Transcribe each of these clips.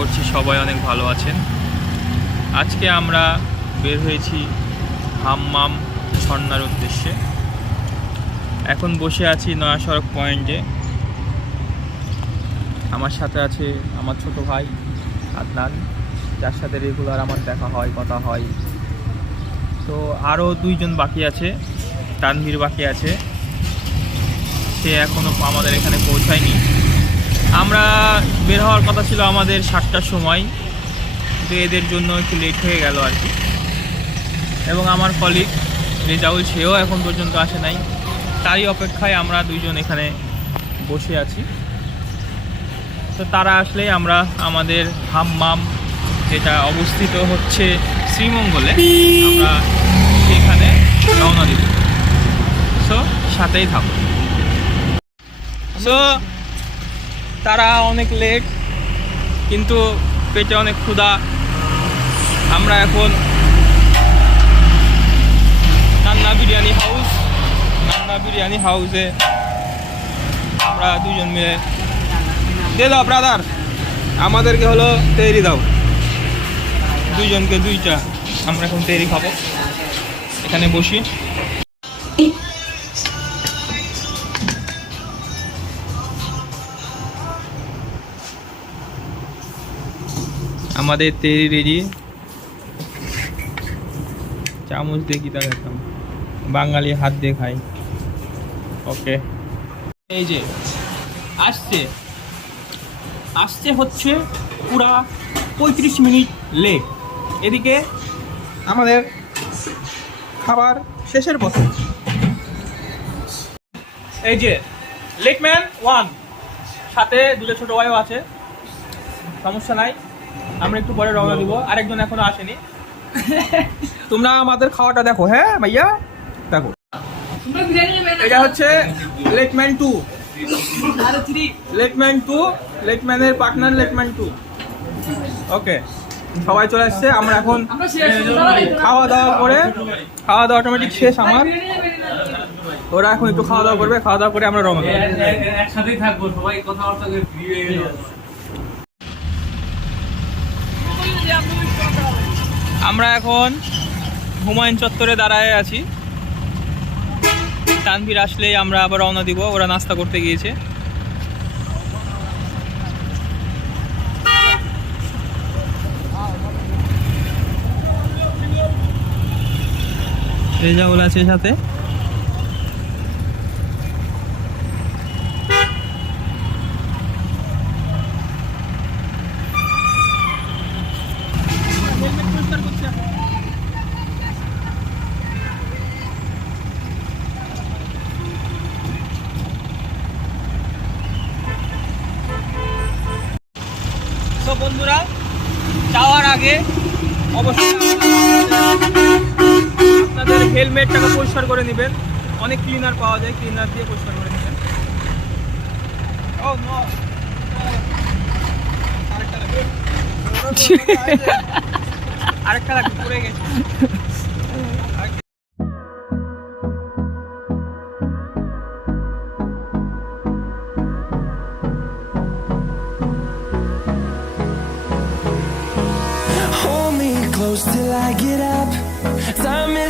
করছি, সবাই অনেক ভালো আছেন। আজকে আমরা বের হয়েছি হাম্মাম ঝর্ণার উদ্দেশ্যে। এখন বসে আছি নয়া সড়ক পয়েন্টে। আমার সাথে আছে আমার ছোট ভাই আদনান, যার সাথে রেগুলার আমার দেখা হয়, কথা হয়। তো আরও দুইজন বাকি আছে, তানভীর বাকি আছে। সে এখনও আমাদের এখানে পৌঁছায়নি। আমরা বের হওয়ার কথা ছিল আমাদের সাতটার সময়। তো এদের জন্য একটু লেট হয়ে গেল আর কি। এবং আমার কলিগ রেজাউল, সেও এখন পর্যন্ত আসে নাই। তারই অপেক্ষায় আমরা দুইজন এখানে বসে আছি। তো তারা আসলে আমরা, আমাদের হাম্মাম যেটা অবস্থিত হচ্ছে শ্রীমঙ্গলে, আমরা সেখানে রওনা দিব সো সাথেই থাকো। সো তারা অনেক লেট কিন্তু পেটে অনেক ক্ষুধা। আমরা এখন কান্না বিরিয়ানি হাউস কান্না বিরিয়ানি হাউসে আমরা দুজন মিলে দিয়ে দাও ব্রাদার আমাদেরকে হলো তৈরি দাও। দুইজনকে দুইটা, আমরা এখন তৈরি খাব। এখানে বসি। আমাদের তৈরি রেডি। চামচ দিয়ে কি দেখাতাম বাঙালি হাত দিয়ে খাই। ওকে। এই যে, আসছে। আসছে হচ্ছে পুরা পঁয়ত্রিশ মিনিট লেট। এদিকে আমাদের খাবার শেষের পথে। এই যে লেটম্যান ওয়ান। সাথে দুটো ছোটো ভাইও আছে। সমস্যা নাই। আমরা একটু পরে রওনা দিব। আরেকজন এখনও আসেনি। তোমরা আমাদের খাওয়াটা দেখো হ্যাঁ ভাইয়া? দেখো। এটা হচ্ছে লেটম্যান টু লেটম্যান টু লেটম্যানের পার্টনার লেটম্যান টু ওকে সবাই চলে আসছে। আমরা এখন খাওয়া দাওয়া করে খাওয়া দাওয়া অটোমেটিক শেষ আমার। ওরা এখন একটু খাওয়া দাওয়া করবে খাওয়া দাওয়া করে আমরা রওনা একসাথেই থাকব, সবাই কথাবার্তা আমরা এখন হুমায়ুন চত্বরে দাঁড়ায় আছি। তানভীর আসলেই আমরা আবার রওনা দিব, ওরা নাস্তা করতে গিয়েছে। রেজাউল আছে সাথে তো বন্ধুরা যাওয়ার আগে অবশ্যই আপনাদের হেলমেটটাকে পরিষ্কার করে নেবেন। অনেক ক্লিনার পাওয়া যায় ক্লিনার দিয়ে পরিষ্কার করে নেবেন। আরেকটা লাগবে, পড়ে গেছে। Close till I get up. Time is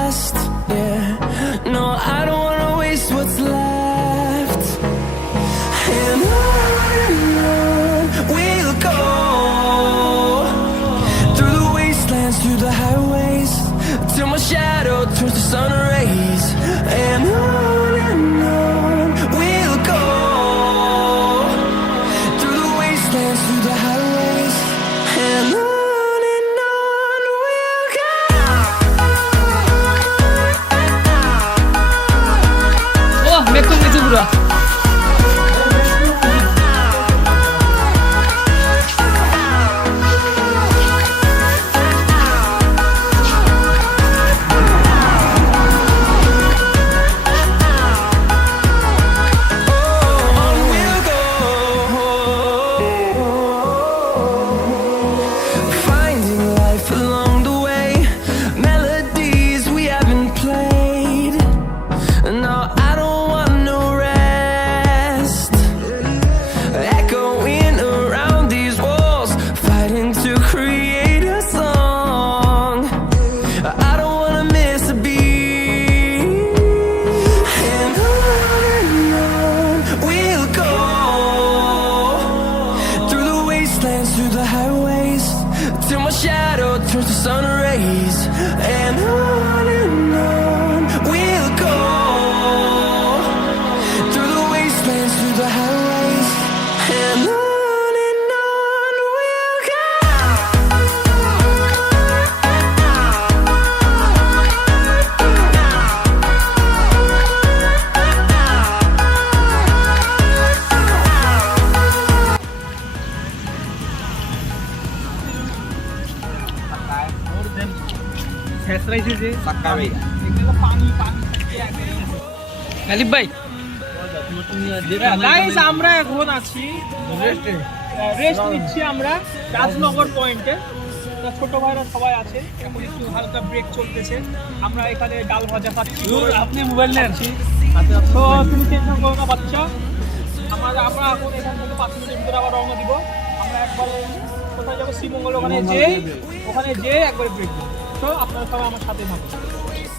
Ghalib ভাই। গাইস আমরা এখন আছি। রেস্ট নিচ্ছি আমরা রাজনগর পয়েন্টে ছোট ভাইরা সবাই আছে। এখন একটু হালকা ব্রেক চলতেছে। আমরা এখানে ডাল ভাজা খাচ্ছি। আপনি মোবাইল নেন। তো তুমি টেনশন করো না বাচ্চা? আমরা আমরা এখন এখান থেকে পাঁচ মিনিটের ভিতরে আবার রওনা দিব। আমরা একবারে কোথায় যাব? শ্রীমঙ্গল ওখানে যে ওখানে যে একবারে ব্রেক দেবো তো আপনারা সবাই আমার সাথে থাকুন।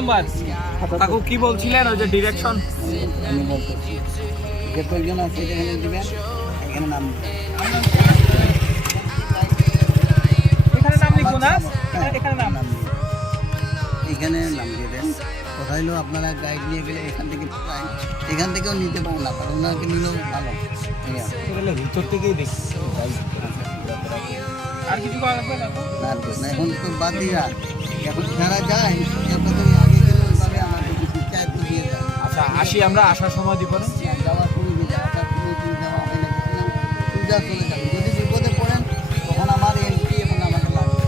number? কাকু কি বলছিলেন? ওই যে ডিরেকশন যে কয়জন আছে এখানে দিবেন এখানে নাম এখানে নাম লিখব না এখানে- এখানে নাম। নাম এখানে নাম দিয়ে দেন। কথা হলো? আপনারা গাইড নিয়ে গেলে এখান থেকে এখান থেকেও নিতে পারেন না পারেন ওনাকে নিলেও ভালো। ভিতর থেকেই দেখি। আর কিছু এখন তো বাদ দিয়া এখন যারা যায় আচ্ছা আসি আমরা আসার সময় দিব না? যাওয়ার হয় চলে যাবে। যদি বিপদে পড়েন তখন আমার এবং আমাকে লাগবে।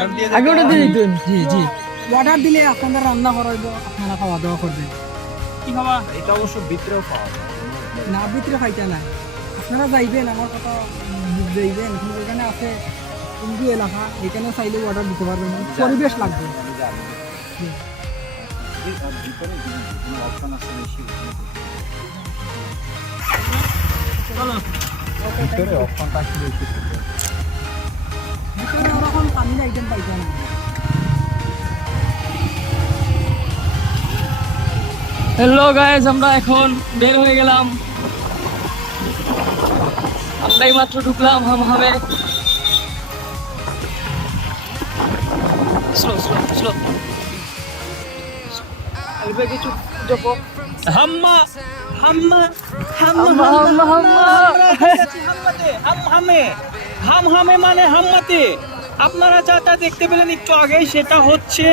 যদি আগে ওটা দিয়ে দিতেন। জি জি। অর্ডার দিলে আপনারা রান্না করাইব আপনারা খাওয়া দাওয়া করবেন। কি খাবা এটা অবশ্য পাওয়া না খাইতে না আপনারা যাইবেন আমার কথা উম, যাইবেন কিন্তু এখানে আছে হিন্দু এলাকা এখানে চাইলে অর্ডার দিতে পারবেন। পরিবেশ লাগবে। আইটেম পাইতে না হ্যালো গাইজ আমরা এখন বের হয়ে গেলাম। আমরাই মাত্র ঢুকলাম হাম হামে স্লো স্লো স্লো কিছু জপো। হাম্মা হাম্মা হাম্মা হাম্মা হাম্মা হাম্মা। হাম হামে। হাম হামে মানে হাম্মাতে। আপনারা যাটা দেখতে পেলেন একটু আগেই সেটা হচ্ছে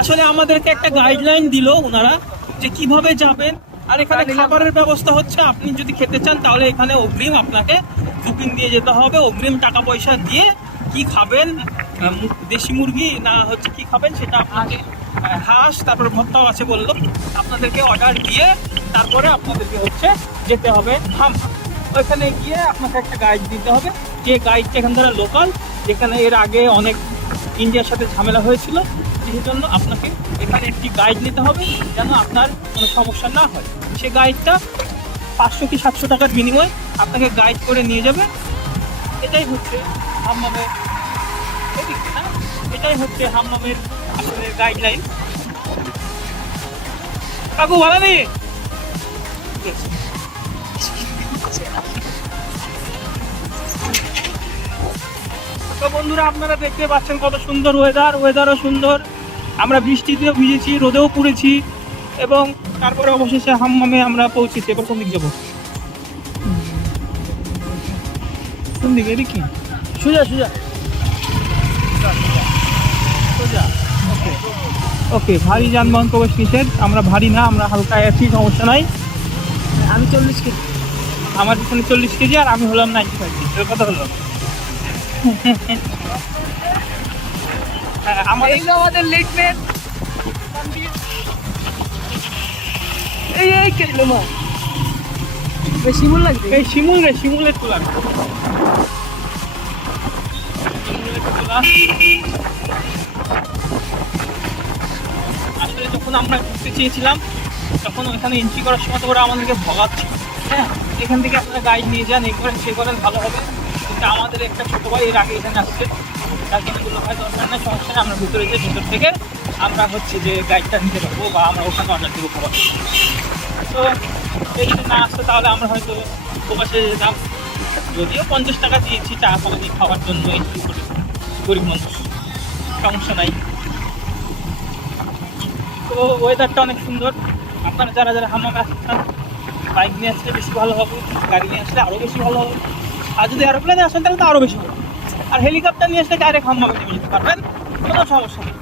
আসলে আমাদেরকে একটা গাইডলাইন দিল ওনারা যে কীভাবে যাবেন। আর এখানে খাবারের ব্যবস্থা হচ্ছে আপনি যদি খেতে চান তাহলে এখানে অগ্রিম আপনাকে বুকিং দিয়ে যেতে হবে। অগ্রিম টাকা পয়সা দিয়ে কি খাবেন দেশি মুরগি না হচ্ছে কি খাবেন সেটা আপনাকে হাঁস তারপরে ভর্তাও আছে বলল আপনাদেরকে অর্ডার দিয়ে তারপরে আপনাদেরকে হচ্ছে যেতে হবে। হাম ওইখানে গিয়ে আপনাকে একটা গাইড দিতে হবে। যে গাইডটা এখান থেকে লোকাল যেখানে এর আগে অনেক ইন্ডিয়ার সাথে ঝামেলা হয়েছিল সেই জন্য আপনাকে এখানে একটি গাইড নিতে হবে যেন আপনার কোনো সমস্যা না হয়। সে গাইডটা পাঁচশো কি সাতশো টাকার বিনিময়ে আপনাকে গাইড করে নিয়ে যাবে। এটাই হচ্ছে হাম্মামের না? এটাই হচ্ছে হাম্মামের আসলে গাইডলাইন কাকু, ভালো নেই? তো বন্ধুরা, আপনারা দেখতে পাচ্ছেন কত সুন্দর ওয়েদার ওয়েদারও সুন্দর। আমরা বৃষ্টিতেও ভিজেছি রোদেও পুড়েছি এবং তারপরে অবশেষে হাম্মামে আমরা পৌঁছেছি এবার কোন দিক যাব? কোন দিকে? এদিকে সোজা সোজা। সোজা ওকে। ওকে ভারী যানবাহন প্রবেশ নিষেধ। আমরা ভারী না আমরা হালকা আছি সমস্যা নাই। আমি চল্লিশ কেজি। আমার এখানে চল্লিশ কেজি আর আমি হলাম নাইনটি ফাইভ কেজি কথা হলো। আমাদের আমাদের লিখবেন এই এই কেলো মা বেশি লাগবে? এই শিমুল রে শিমুলের তোলা শিমুলের আসলে যখন আমরা ঘুরতে চেয়েছিলাম তখন ওখানে এন্ট্রি করার সময় তো ওরা আমাদেরকে ভগাচ্ছে। হ্যাঁ এখান থেকে আপনারা গাইড নিয়ে যান এই করেন সে করেন ভালো হবে। কিন্তু আমাদের একটা ছোটো ভাই, এর আগে এখানে আসছে। তার জন্য বলল, ভাই দরকার নেই সমস্যা নেই, আমরা ভিতরে যে ভিতর থেকে আমরা হচ্ছে যে গাইডটা নিতে পারব বা আমরা ওখানে অর্ডার দেবো খাবার তো সে যদি না আসতো, তাহলে আমরা হয়তো প্রবাসে যেতাম। যদিও পঞ্চাশ টাকা দিয়েছি চা পানি খাওয়ার জন্য একটু করে গরিব মানুষ, সমস্যা নাই। তো ওয়েদারটা অনেক সুন্দর। আপনারা যারা যারা হামামে আসতে বাইক নিয়ে আসলে বেশি ভালো হবে, গাড়ি নিয়ে আসলে আরও বেশি ভালো হবে। আর যদি এরোপ্লেনে আসেন তাহলে তো আরও বেশি হবে আর হেলিকপ্টার নিয়ে আসলে ডাইরেক্ট হামামে নেমে যেতে পারবেন কোনো সমস্যা নেই।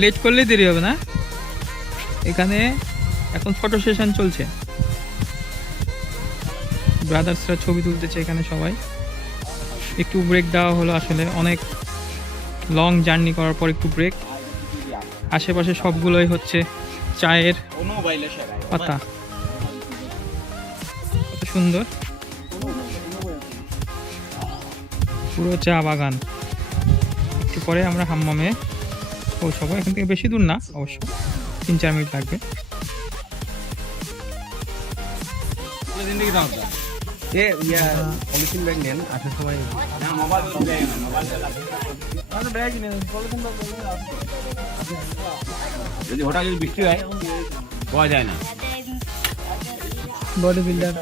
লেট করলে দেরি হবে না? এখানে এখন ফটো সেশন চলছে। ব্রাদার্সরা ছবি তুলতেছে এখানে সবাই। একটু ব্রেক দেওয়া হলো আসলে, অনেক লং জার্নি করার পর একটু ব্রেক আশেপাশে সবগুলোই হচ্ছে চায়ের পাতা। কত সুন্দর। পুরো চা বাগান। একটু পরে আমরা হাম্মামে পৌঁছাবো। এখান থেকে বেশি দূর না অবশ্য। তিন চার মিনিট লাগবে। সময় যদি হঠাৎ যদি বৃষ্টি হয় পাওয়া যায় না। বডি বিল্ডার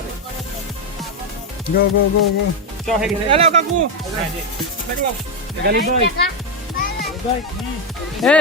গো গো গো গো চ হয়ে গেছে। হ্যালো কাকু। এ।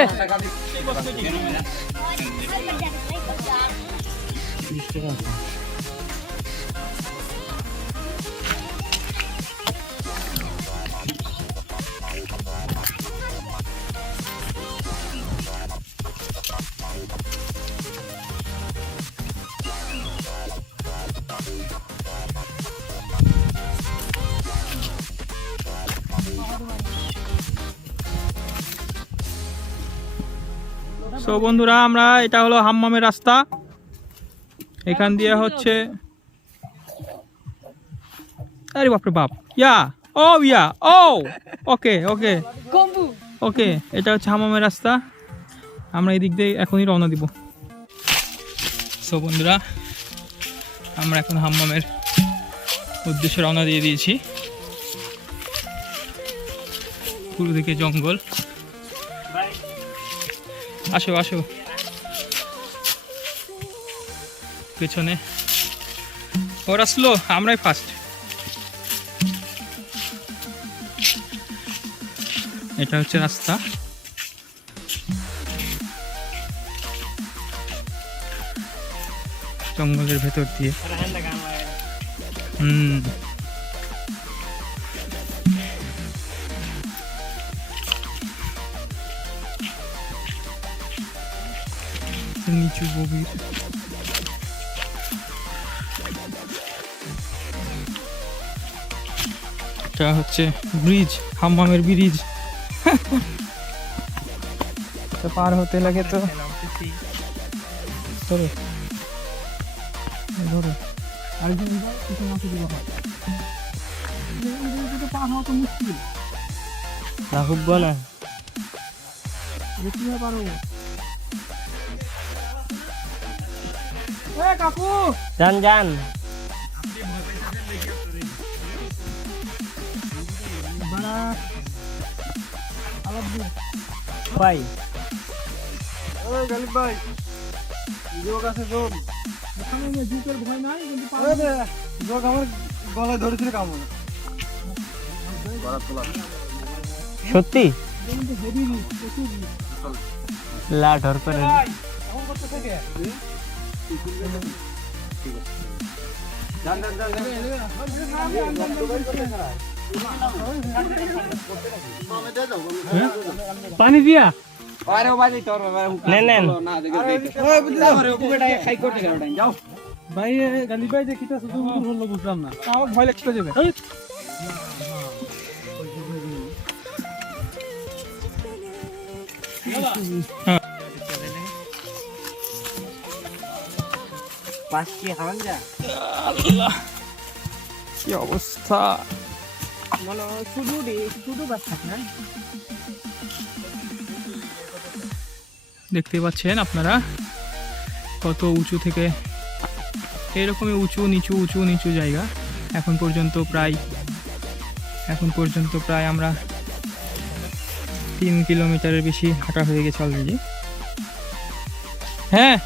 সো বন্ধুরা আমরা এটা হলো হাম্মামের রাস্তা। এখান দিয়ে হচ্ছে আরে বাপরে বাপ। ইয়া। ও ইয়া। ও! ওকে ওকে। কম্বু ওকে এটা হচ্ছে হাম্মামের রাস্তা। আমরা এই দিক দিয়ে এখনই রওনা দিব। সো বন্ধুরা আমরা এখন হাম্মামের উদ্দেশ্যে রওনা দিয়ে দিয়েছি। পুরো দিকে জঙ্গল। আসো আসো। পেছনে। ওরা স্লো আমরাই ফার্স্ট এটা হচ্ছে রাস্তা। জঙ্গলের ভেতর দিয়ে। হুম। নিচু গভীর এটা হচ্ছে ব্রিজ হাম্মামের ব্রিজ তো পার হতে লাগে তো ধরো ধরো যাও, কিছু মাছ দিব পার হওয়া তো মুশকিল। না এটা কীভাবে পারব। কাকু যান যান ভাই ওই গালিব ভাই যোগ আছে যোগ এখানে জুকের ভয় নাই কিন্তু পার যোগ আমার গলায় ধরেছিল কামড়। সত্যি? কিন্তু হেভি প্রচুর লা ঢর করে। পানি দিয়া? আরে ও বাজে তোর নেন নেন। না দেখে খাই করতে গেল যাও ভাই গালি ভাই যে কিটা শুধু হলো বুঝলাম না। আমার ভয় লাগছিল যাবে পাঁচ কি খাবেন যা। আল্লাহ কি অবস্থা? মানে শুধু শুধু বাচ্চা না। দেখতে পাচ্ছেন আপনারা? কত উঁচু থেকে এরকমই উঁচু নিচু উঁচু নিচু জায়গা। এখন পর্যন্ত প্রায় এখন পর্যন্ত প্রায় আমরা তিন কিলোমিটারের বেশি হাঁটা হয়ে গেছে অলরেডি হ্যাঁ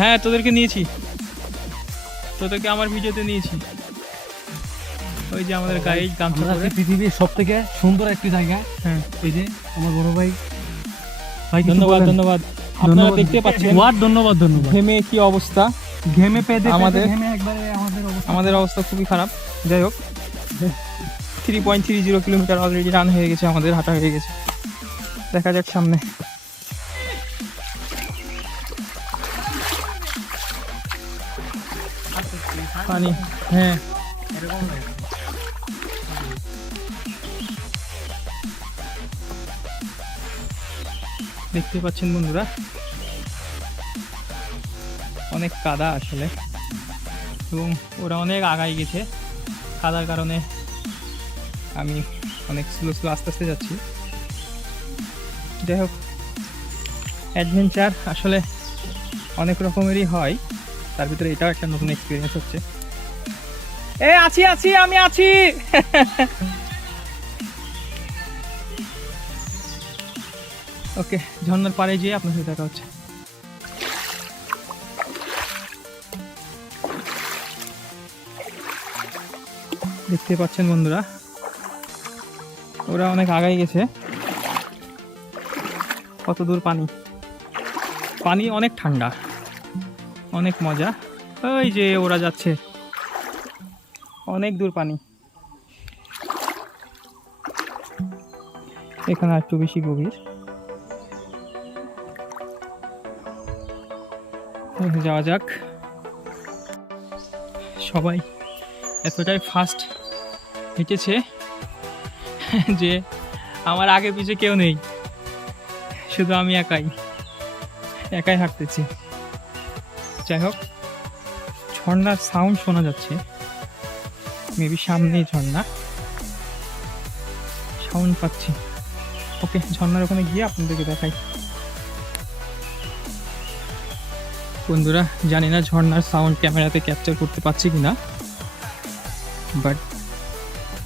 হ্যাঁ তোদেরকে নিয়েছি। তোদেরকে আমার ভিডিওতে নিয়েছি। ওই যে আমাদের গাইড গামছা পরে। পৃথিবীর সব থেকে সুন্দর একটি জায়গা। হ্যাঁ। এই যে আমার বড় ভাই। ভাই ধন্যবাদ ধন্যবাদ। আপনারা দেখতে পাচ্ছেন What? ধন্যবাদ ধন্যবাদ। ঘেমে কি অবস্থা? ঘেমে পেদে আমাদের- আমাদের ঘেমে একবারে আমাদের অবস্থা। আমাদের অবস্থা খুবই খারাপ। যাই হোক। Three point three zero kilometre already run হয়ে গেছে আমাদের হাঁটা হয়ে গেছে। দেখা যাক সামনে। পানি। হ্যাঁ। দেখতে পাচ্ছেন বন্ধুরা, অনেক কাদা আসলে, এবং ওরা অনেক আগায় গেছে। কাদার কারণে আমি অনেক স্লো স্লো আস্তে আস্তে যাচ্ছি। যাই হোক অ্যাডভেঞ্চার আসলে অনেক রকমেরই হয়। তার ভিতরে এটাও একটা নতুন এক্সপিরিয়েন্স হচ্ছে। এ, আছি আছি, আমি আছি! ওকে ঝর্নার পাড়ে যেয়ে আপনার সাথে দেখা হচ্ছে। দেখতে পাচ্ছেন বন্ধুরা, ওরা অনেক আগাই গেছে। কত দূর পানি? পানি অনেক ঠান্ডা। অনেক মজা। ওই যে ওরা যাচ্ছে। অনেক দূর পানি। এখানে একটু বেশি গভীর। যাওয়া যাক। সবাই এতটাই ফাস্ট হেঁটেছে যে আমার আগে পিছে কেউ নেই। শুধু আমি একাই। একাই হাঁটতেছি। যাই হোক, ঝর্ণার সাউন্ড শোনা যাচ্ছে। মেবি সামনেই ঝর্ণা। সাউন্ড পাচ্ছি। ওকে ঝর্ণার ওখানে গিয়ে আপনাদেরকে দেখাই। বন্ধুরা, জানি না ঝর্ণার সাউন্ড ক্যামেরাতে ক্যাপচার করতে পারছি কিনা। বাট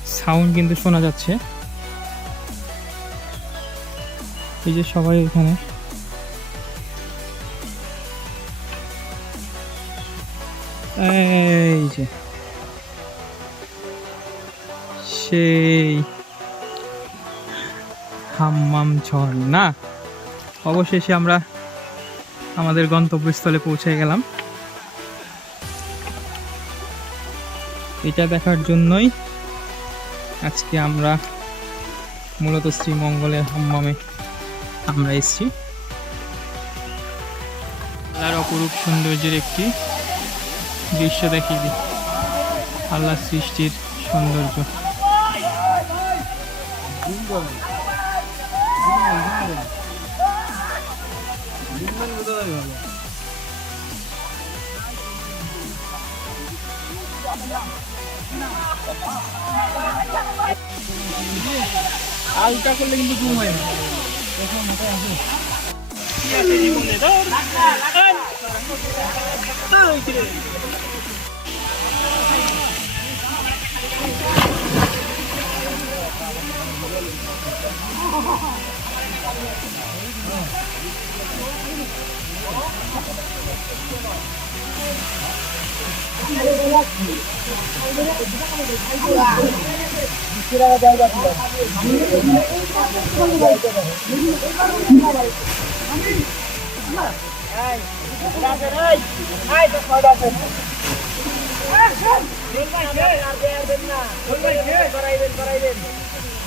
সাউন্ড কিন্তু শোনা যাচ্ছে। এই যে সবাই এখানে। সেই হাম্মাম ঝর্ণা অবশেষে আমরা আমাদের গন্তব্যস্থলে পৌঁছে গেলাম। এটা দেখার জন্যই আজকে আমরা মূলত শ্রীমঙ্গলের হাম্মামে আমরা এসেছি। আল্লাহর অপরূপ সৌন্দর্যের একটি দৃশ্য দেখিয়ে দিই। আল্লাহ সৃষ্টির সৌন্দর্য। 누군가는 아이까꼴레기도 좋은 거예요 그래서 먹어야지 시야 돼지 먹네 너 안! 안! 안! আলটা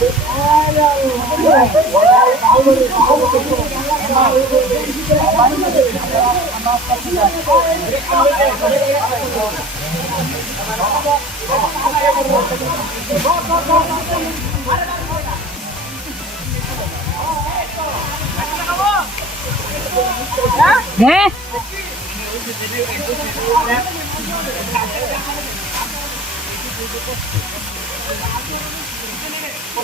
হয়? না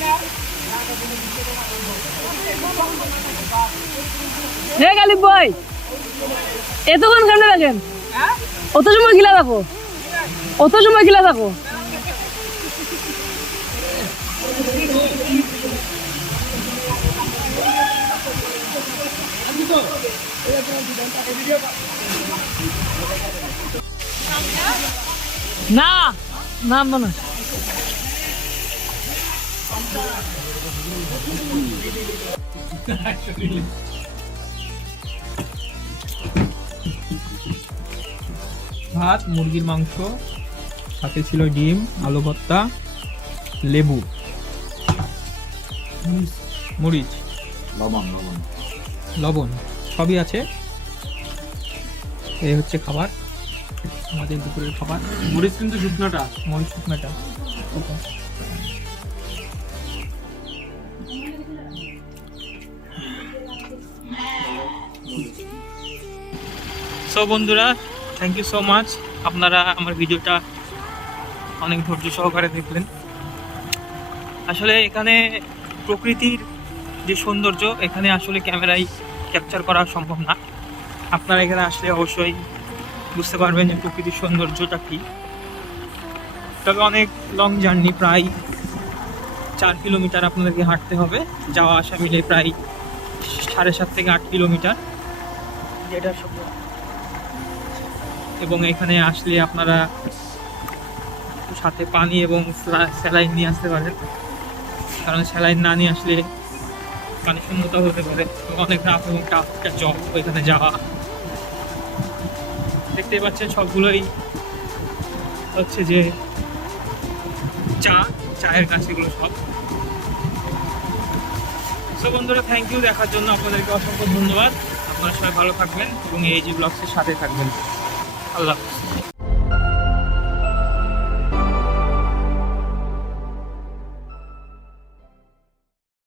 হ্যাঁ হে গালিব ভাই, এতক্ষণ কেমনে রাখেন অত সময় গিলা থাকো। অত সময় গিলা থাকো। না নামবো না। ভাত মুরগির মাংস সাথে ছিল ডিম আলু ভর্তা লেবু। মরিচ। লবণ লবণ। লবণ সবই আছে। এই হচ্ছে খাবার আমাদের দুপুরের খাবার। মরিচ কিন্তু শুকনোটা। মরিচ শুকনাটা। সো বন্ধুরা থ্যাংক ইউ সো মাচ আপনারা আমার ভিডিওটা অনেক ধৈর্য সহকারে দেখলেন। আসলে এখানে প্রকৃতির যে সৌন্দর্য, এখানে আসলে ক্যামেরায় ক্যাপচার করা সম্ভব না। আপনারা এখানে আসলে অবশ্যই বুঝতে পারবেন যে প্রকৃতির সৌন্দর্যটা কী। তবে অনেক লং জার্নি প্রায় চার কিলোমিটার আপনাদেরকে হাঁটতে হবে। যাওয়া আসা মিলে প্রায় সাড়ে সাত থেকে আট কিলোমিটার। যেটা এবং এখানে আসলে আপনারা সাথে পানি এবং স্যালাইন নিয়ে আসতে পারেন। কারণ স্যালাইন না নিয়ে আসলে পানি শূন্যতা হতে পারে। অনেক রাত এবং টাফ জব ওইখানে যাওয়া। দেখতে পাচ্ছেন সবগুলোই হচ্ছে যে চা, চায়ের গাছ এগুলো সব। তো বন্ধুরা থ্যাংক ইউ দেখার জন্য আপনাদেরকে অসংখ্য ধন্যবাদ। আপনারা সবাই ভালো থাকবেন এবং এই যে ব্লগসের সাথে থাকবেন। আল্লাহ